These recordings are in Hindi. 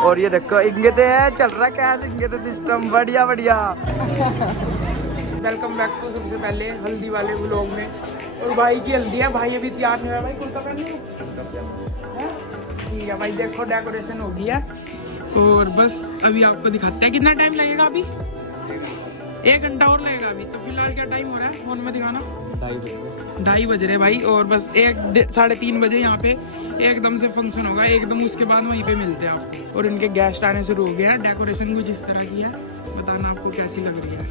और ये देखो इंगे है चल रहा क्या इंगे सिस्टम बढ़िया बढ़िया। वेलकम बैक टू सबसे पहले हल्दी वाले व्लॉग में। और भाई की हल्दी है, भाई अभी तैयार नहीं हुआ। भाई कुर्ता पहन लिया ठीक है भाई। देखो डेकोरेशन हो गया और बस अभी आपको दिखाते हैं कितना टाइम लगेगा। अभी 1 घंटा और लगेगा। अभी तो फिलहाल क्या टाइम हो रहा है फोन में दिखाना, 2:30 बज रहे भाई। और बस 3:30 बजे यहाँ पे एकदम से फंक्शन होगा, एकदम उसके बाद वहीं पे मिलते हैं आपको। और इनके गेस्ट आने शुरू हो गए हैं। डेकोरेशन कुछ इस तरह की है, बताना आपको कैसी लग रही है।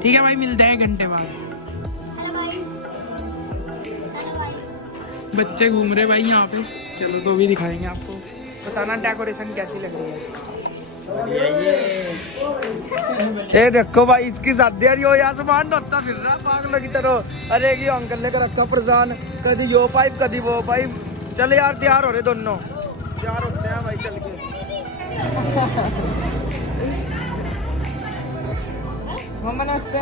ठीक है भाई, मिलते हैं 1 घंटे बाद। बच्चे घूम रहे भाई यहाँ पे, चलो तो भी दिखाएंगे आपको, बताना डेकोरेशन कैसी लग रही है। ये देखो भाई इसकी शादी है, यो यहाँ सामान ढोता फिर रहा पागलों की तरह। अरे ये अंकल लेकर रखा परेशान, कभी यो पाइप कभी वो पाइप। चल यार तैयार हो रहे दोनों, तैयार होते हैं भाई चल के। नमस्ते।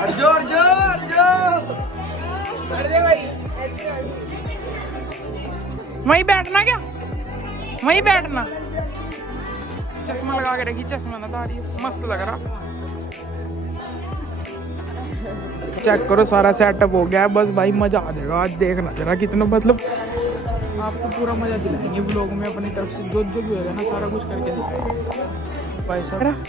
अर्जो अर्जो अर्जो वहीं बैठना, क्या वहीं बैठना। चश्मा लगा के रखी, चश्मा ना तारी, मस्त लग रहा। चेक करो सारा सेटअप हो गया है, बस भाई मजा आ जाएगा आज। देखना जरा कितना, मतलब आपको पूरा मजा दिलाएंगे व्लॉग में अपनी तरफ से। जो भी होगा ना सारा कुछ करके दिखाएंगे भाई साहब।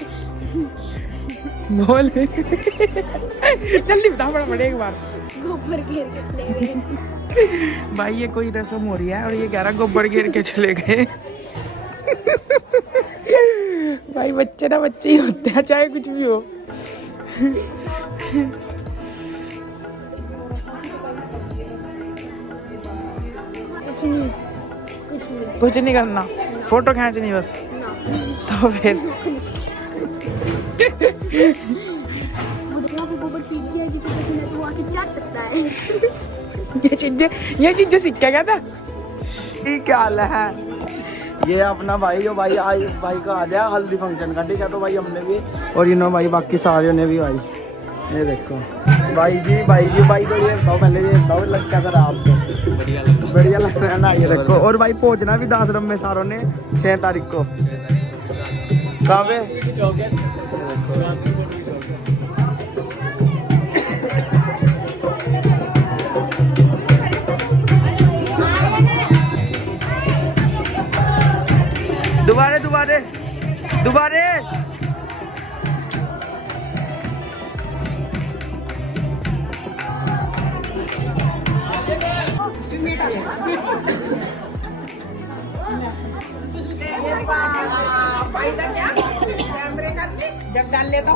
बोल जल्दी बता फटाफट एक बार। गोबर घेर के चले गए भाई ये कोई रस्म हो रही है और ये कह रहा गोबर घेर के चले गए। भाई बच्चे ना बच्चे ही होते हैं, चाहे कुछ भी हो। कुछ नहीं करना, फोटो खींचनी बस। तो फिर गोबर फेंक दिया, जिसे देखना तो वो आके चढ़ सकता है। ये चीजें सीख क्या था। क्या हाल है। ये अपना भाई जो भाई भाई का आ गया हल्दी फंक्शन का, ठीक है। तो भाई हमने भी और इन्होंने भाई बाकी सारे ने भी भाई। ये देखो भाई जी भाई तो ये बताओ पहले, ये बताओ लग कैसा रहा आपको। बढ़िया लग रहा है ना। ये देखो और भाई पहुंचना भी दासरम में सारों ने 6 तारीख को। कहाँ पे दोबारे जब डाल लेता।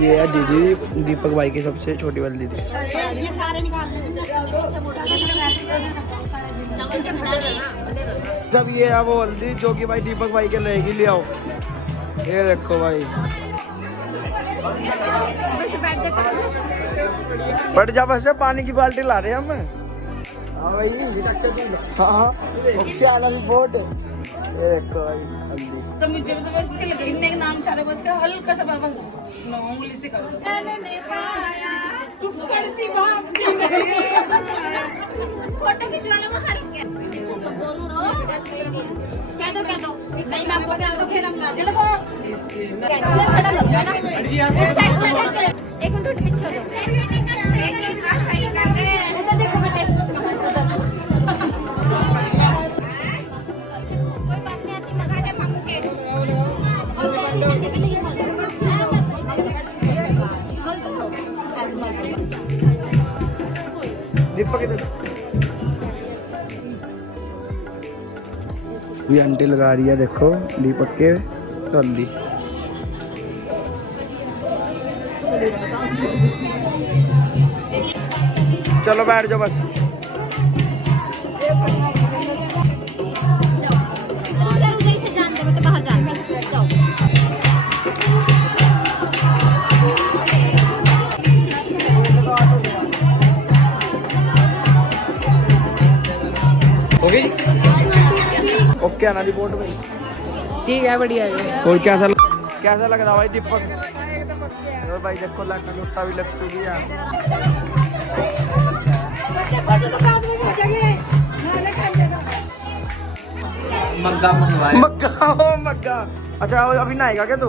ये है दीदी, दीपक भाई की सबसे छोटी वाली दीदी। जब ये है वो हल्दी जो कि भाई दीपक भाई के लेगी, ले आओ। ये देखो भाई, बैठ जा बस। पानी की बाल्टी ला रहे हैं हम। हाँ भाई हाँ रिपोर्ट। ये देखो भाई हल्दी। तो मुझे तो बस इनने नाम चाहे बस का हल्का सा बस उंगली से कर दो। फोटो खिंचवाना बाहर क्या दो नहीं मैं आपको क्या दो फिर हम ना चलो एक मिनट पीछे हो जाओ। इधर देखो बेटे, कोई बात नहीं आती, मगा दे मामू के। दीपक इधर। ये आंटी लगा रही है देखो दीपक के हल्दी। चलो बैठ जाओ बस। जान दे बेटे, बाहर जान जाओ। हो गई ओके आना रिपोर्ट भाई। ठीक है बढ़िया है। और कैसा लग रहा भाई दीपक। और भाई देखो लट्टा लुट्टा भी लग चुकी है। मग्गा मंगवाया। मग्गा, ओ मग्गा। अच्छा अभी नहाएगा क्या तू?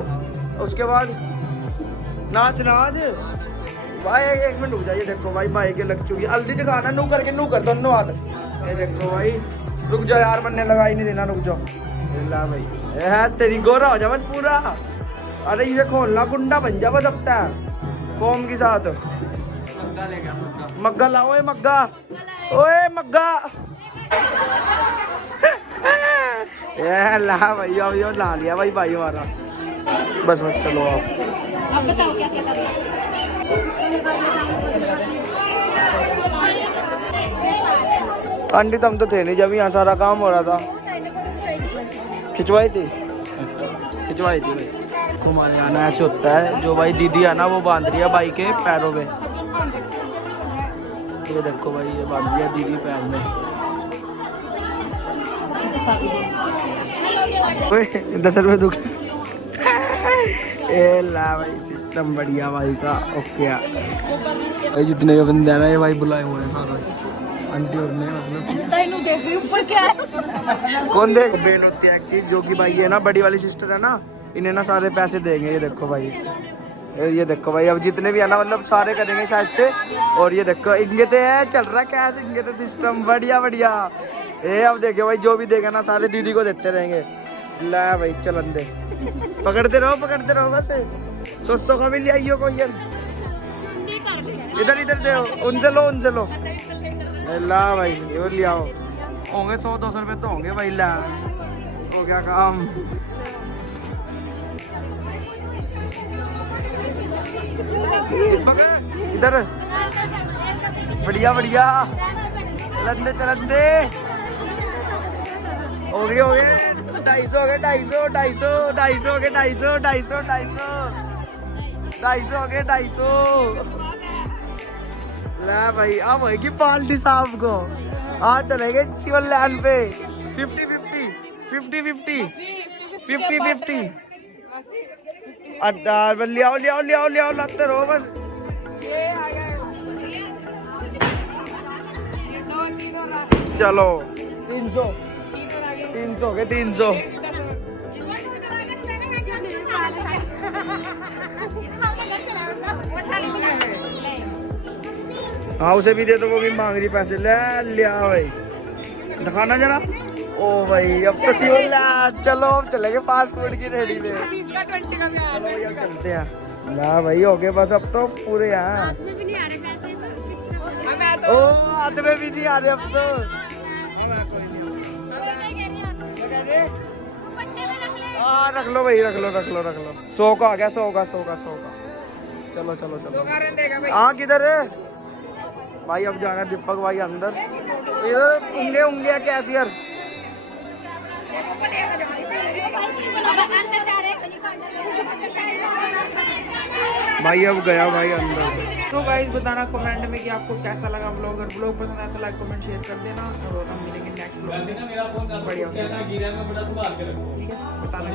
उसके बाद नाच नाच भाई। एक मिनट रुक जाइए, देखो भाई भाई के लग चुकी है हल्दी। दिखाना नू करके, नू कर दोनों हाथ। ये देखो भाई, रुक जाओ यार, मैंने लगा ही नहीं देना, रुक जाओ। ये ला भाई, ये है तेरी गोरा हो जा बस पूरा। अरे ये खोलना, गुंडा बन जा बस अब तक फोम के साथ। मग्गा ले गया मग्गा। मग्गा लाओ, ओए मग्गा, ओए मग्गा। ये ला भाई, अब ये ला लिया भाई भाई हमारा। बस बस चलो आप। अब बताओ क्या क्या करना है। आंटी तुम तो थे नहीं जब यहाँ सारा काम हो रहा था। खिंचवाई थी, खिंचवाई थी भाई। हमारे यहाँ ना ऐसे होता है, जो भाई दीदी है ना वो बांध रही है भाई के पैरों में। ये देखो भाई, ये बांध दिया दीदी पैर में। ओए 10 रुपए दुख। ए ला भाई, सिस्टम बढ़िया भाई का। ओके भाई, जितने के बंदे हैं ना ये भाई बुलाए हुए हैं सारे। आंटी और ने मतलब देख रही ऊपर क्या है। कौन देख, बेन होती है एक चीज, जो कि भाई ये ना बड़ी वाली सिस्टर है ना, इन्हें ना सारे पैसे देंगे। ये देखो भाई, ये देखो भाई, अब जितने भी है ना मतलब सारे करेंगे शायद से। और ये देखो इंगे है, चल रहा कैसे इंगे सिस्टम, बढ़िया बढ़िया। ये अब देखो भाई, जो भी देगा ना सारे दीदी को देते रहेंगे। ला भाई चलन दे, पकड़ते रहो बस। 100 का भी ले आइयो कोई यार। इधर इधर दे, उनसे लो। ला भाई ये ले आओ, होंगे 100-200 रुपए तो होंगे भाई। ला हो गया काम। इधर बढ़िया बढ़िया, चलन दे। हो गए 250 हो गए, 250 हो गए, 250 हो गए, 250। ला भाई अब होगी पार्टी साहब को। आज चलेंगे सिविल लाइन पे 50-50 अदार ले आओ लाते रहो बस। चलो 300 हो गए, 300। हाँ उसे भी दे दो, वो भी मांग रही पैसे। ले लिया भाई, दिखाना जरा। ओ भाई अब तो चलो अब चलेंगे फास्ट फूड की रेडी में। चलते हैं। ला भाई हो गए बस अब तो पूरे यहाँ। ओ हाथ में भी नहीं आ रहे अब तो। हाँ रख लो भाई, रख लो। 100 का आ गया, 100 का। चलो हाँ किधर है भाई? अब जाना दीपक भाई अंदर। इधर उंगलियां कैशियर भाई। अब गया भाई अंदर। तो गाइस बताना कमेंट में कि आपको कैसा लगा व्लॉग। अगर व्लॉग पसंद आया तो लाइक कमेंट शेयर कर देना। और हम मिलेंगे नेक्स्ट व्लॉग में बढ़िया। ठीक है, बताना।